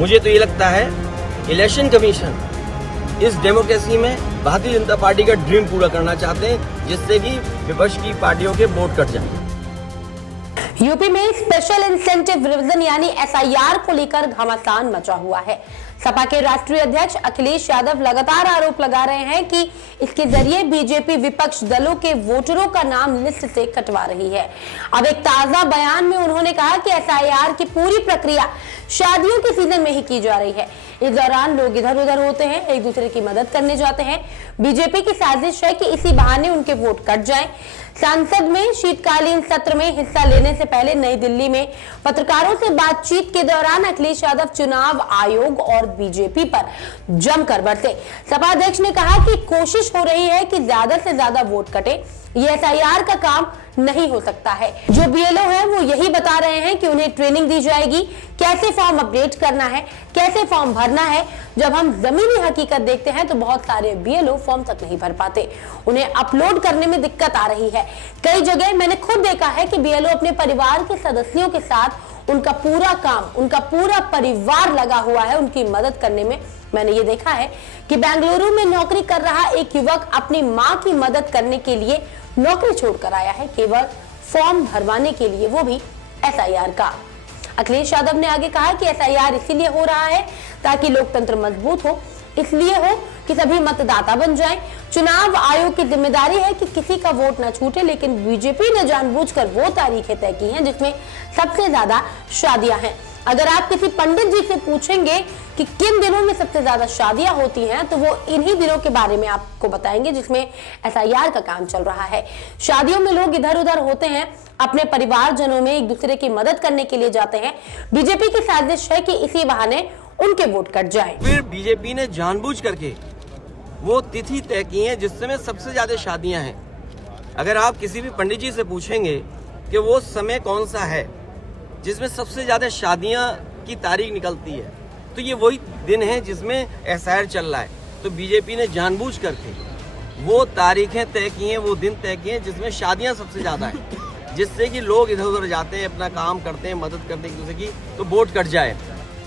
मुझे तो ये लगता है इलेक्शन कमीशन इस डेमोक्रेसी में भारतीय जनता पार्टी का ड्रीम पूरा करना चाहते हैं, जिससे कि विपक्ष की पार्टियों के वोट कट जाए। यूपी में स्पेशल इंसेंटिव रिवीजन यानी एसआईआर को लेकर घमासान मचा हुआ है। सपा के राष्ट्रीय अध्यक्ष अखिलेश यादव लगातार आरोप लगा रहे हैं कि इसके जरिए बीजेपी विपक्ष दलों के वोटरों का नाम लिस्ट से कटवा रही है। अब एक ताजा बयान में उन्होंने कहा कि एसआईआर की पूरी प्रक्रिया शादियों के सीजन में ही की जा रही है। इस दौरान लोग इधर उधर होते हैं, एक दूसरे की मदद करने जाते हैं। बीजेपी की साजिश है कि इसी बहाने उनके वोट कट जाएं। संसद में शीतकालीन सत्र में हिस्सा लेने से पहले नई दिल्ली में पत्रकारों से बातचीत के दौरान अखिलेश यादव चुनाव आयोग और बीजेपी पर जमकर बरसे। सपा अध्यक्ष ने कहा कि कोशिश हो रही है कि ज्यादा से ज्यादा वोट कटे, ये एसआईआर का काम नहीं हो सकता है। जो बीएलओ हैं वो यही बता रहे हैं कि उन्हें ट्रेनिंग दी जाएगी, कैसे फॉर्म अपडेट करना है, कैसे फॉर्म भरना है। जब हम जमीनी हकीकत देखते हैं तो बहुत सारे बीएलओ फॉर्म तक नहीं भर पाते, उन्हें अपलोड करने में दिक्कत आ रही है। कई जगह मैंने खुद देखा है कि बीएलओ अपने परिवार के सदस्यों के साथ उनका पूरा काम, उनका पूरा परिवार लगा हुआ है उनकी मदद करने में। मैंने ये देखा है कि बेंगलुरु में नौकरी कर रहा एक युवक अपनी मां की मदद करने के लिए नौकरी छोड़कर आया है, केवल फॉर्म भरवाने के लिए, वो भी एसआईआर का। अखिलेश यादव ने आगे कहा कि एसआईआर इसीलिए हो रहा है ताकि लोकतंत्र मजबूत हो, इसलिए हो कि सभी मतदाता बन जाएं। चुनाव आयोग की जिम्मेदारी है कि किसी का वोट न छूटे, लेकिन बीजेपी ने जानबूझकर वो तारीखें तय की हैं जिसमें सबसे ज्यादा शादियां हैं। अगर आप किसी पंडित जी से पूछेंगे कि किन दिनों में सबसे ज्यादा शादियां होती हैं, तो वो इन्हीं दिनों के बारे में आपको बताएंगे जिसमें एसआईआर का काम चल रहा है। शादियों में लोग इधर उधर होते हैं, अपने परिवारजनों में एक दूसरे की मदद करने के लिए जाते हैं। बीजेपी की साजिश है कि इसी बहाने उनके वोट कट जाए। फिर बीजेपी ने जानबूझ करके वो तिथि तय की है जिसमें सबसे ज्यादा शादियां हैं। अगर आप किसी भी पंडित जी से पूछेंगे कि वो समय कौन सा है जिसमें सबसे ज्यादा शादियां की तारीख निकलती है, तो ये वही दिन है जिसमें एसआईआर चल रहा है। तो बीजेपी ने जानबूझ करके वो तारीखें तय की हैं, वो दिन तय किए हैं जिसमें शादियां सबसे ज्यादा हैं, जिससे कि लोग इधर उधर जाते हैं, अपना काम करते हैं, मदद करते हैं एक दूसरे की, तो वोट कट जाए।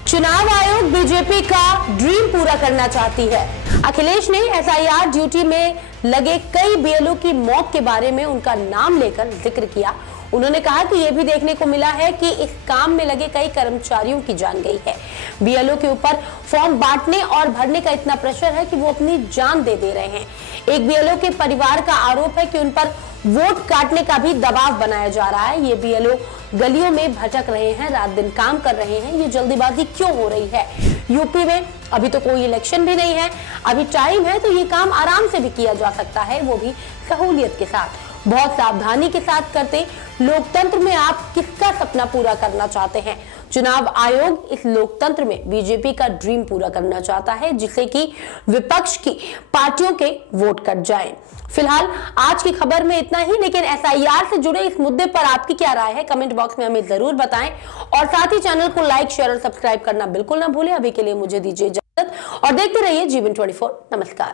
चुनाव आयोग बीजेपी का ड्रीम पूरा करना चाहती है। अखिलेश ने एसआईआर ड्यूटी में लगे कई बीएलओ की मौत के बारे में उनका नाम लेकर जिक्र किया। उन्होंने कहा कि यह भी देखने को मिला है कि इस काम में लगे कई कर्मचारियों की जान गई है। बीएलओ के ऊपर फॉर्म बांटने और भरने का इतना प्रेशर है कि वो अपनी जान दे रहे हैं। एक बीएलओ के परिवार का आरोप है कि उन पर वोट काटने का भी दबाव बनाया जा रहा है। ये बीएलओ गलियों में भटक रहे हैं, रात दिन काम कर रहे हैं। ये जल्दीबाजी क्यों हो रही है? यूपी में अभी तो कोई इलेक्शन भी नहीं है, अभी टाइम है, तो ये काम आराम से भी किया जा सकता है, वो भी सहूलियत के साथ, बहुत सावधानी के साथ करते। लोकतंत्र में आप किसका सपना पूरा करना चाहते हैं? चुनाव आयोग इस लोकतंत्र में बीजेपी का ड्रीम पूरा करना चाहता है, जिससे कि विपक्ष की पार्टियों के वोट कट जाएं। फिलहाल आज की खबर में इतना ही, लेकिन एसआईआर से जुड़े इस मुद्दे पर आपकी क्या राय है, कमेंट बॉक्स में हमें जरूर बताएं। और साथ ही चैनल को लाइक, शेयर और सब्सक्राइब करना बिल्कुल ना भूलें। अभी के लिए मुझे दीजिए इजाजत और देखते रहिए जीवन 24। नमस्कार।